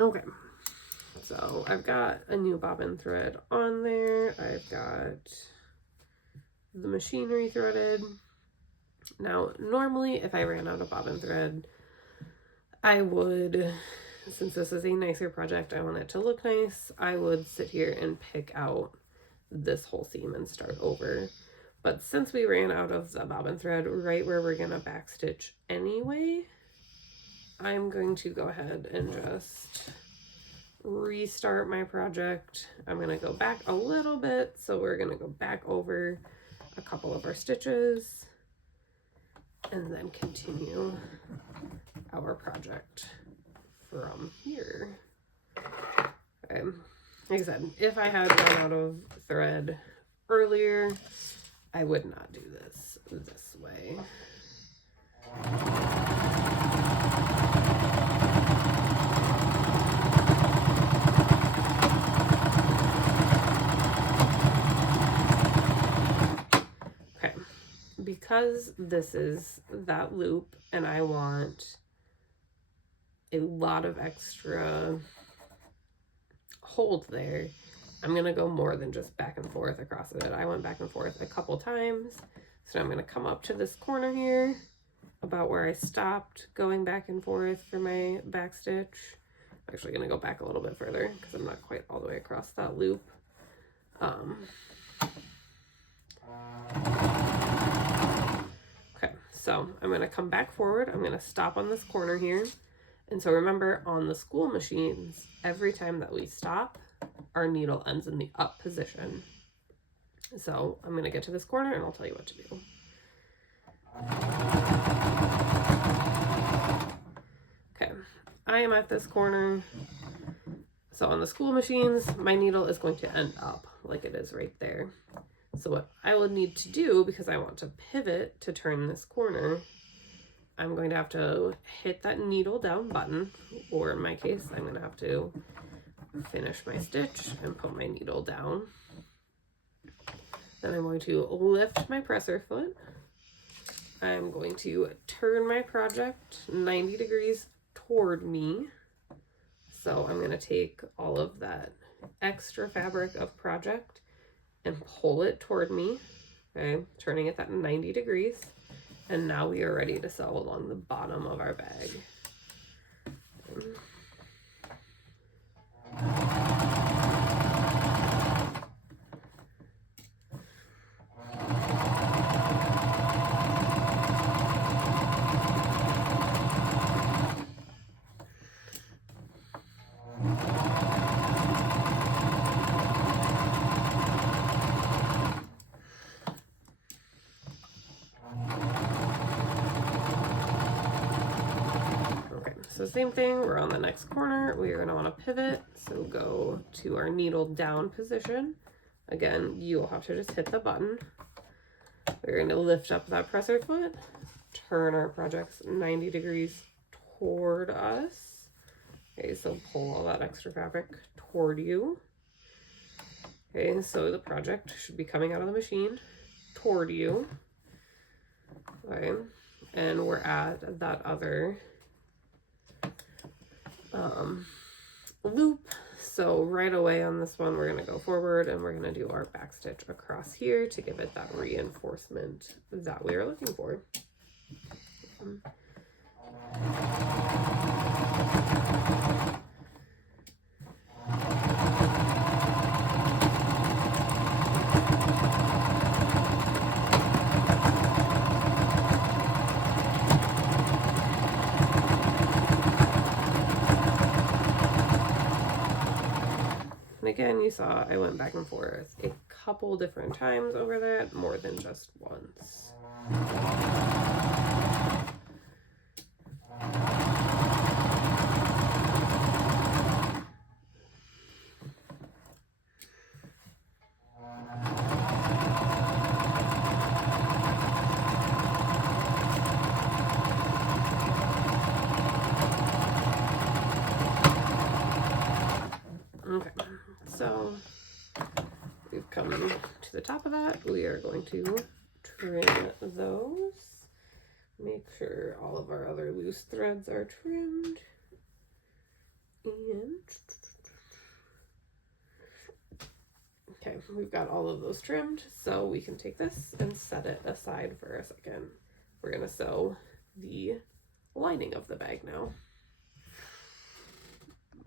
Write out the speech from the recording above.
Okay, so I've got a new bobbin thread on there. I've got the machinery threaded. Now, normally if I ran out of bobbin thread, I would, since this is a nicer project, I want it to look nice, I would sit here and pick out this whole seam and start over. But since we ran out of the bobbin thread right where we're gonna backstitch anyway, I'm going to go ahead and just restart my project. I'm gonna go back a little bit, so we're gonna go back over a couple of our stitches and then continue our project from here. Okay. Like I said, if I had run out of thread earlier, I would not do this way. Okay, because this is that loop and I want a lot of extra hold there, I'm gonna go more than just back and forth across it. I went back and forth a couple times. So I'm gonna come up to this corner here, about where I stopped going back and forth for my back stitch. I'm actually gonna go back a little bit further because I'm not quite all the way across that loop. Okay, so I'm gonna come back forward. I'm gonna stop on this corner here. And so remember, on the school machines, every time that we stop, our needle ends in the up position. So I'm gonna get to this corner and I'll tell you what to do. Okay, I am at this corner. So on the school machines, my needle is going to end up like it is right there. So what I will need to do, because I want to pivot to turn this corner, I'm going to have to hit that needle down button, or in my case, I'm going to have to finish my stitch and put my needle down. Then I'm going to lift my presser foot. I'm going to turn my project 90 degrees toward me. So I'm going to take all of that extra fabric of project and pull it toward me, okay, turning it at 90 degrees. And now we are ready to sew along the bottom of our bag. So same thing, we're on the next corner. We are going to want to pivot. So go to our needle down position. Again, you will have to just hit the button. We're going to lift up that presser foot, turn our projects 90 degrees toward us. Okay, so pull all that extra fabric toward you. Okay, so the project should be coming out of the machine toward you. Okay, and we're at that other loop. So right away on this one, we're going to go forward and we're going to do our back stitch across here to give it that reinforcement that we are looking for. And again, you saw I went back and forth a couple different times over that, more than just once. Okay, so we've come to the top of that. We are going to trim those. Make sure all of our other loose threads are trimmed. And Okay, we've got all of those trimmed, so we can take this and set it aside for a second. We're gonna sew the lining of the bag now.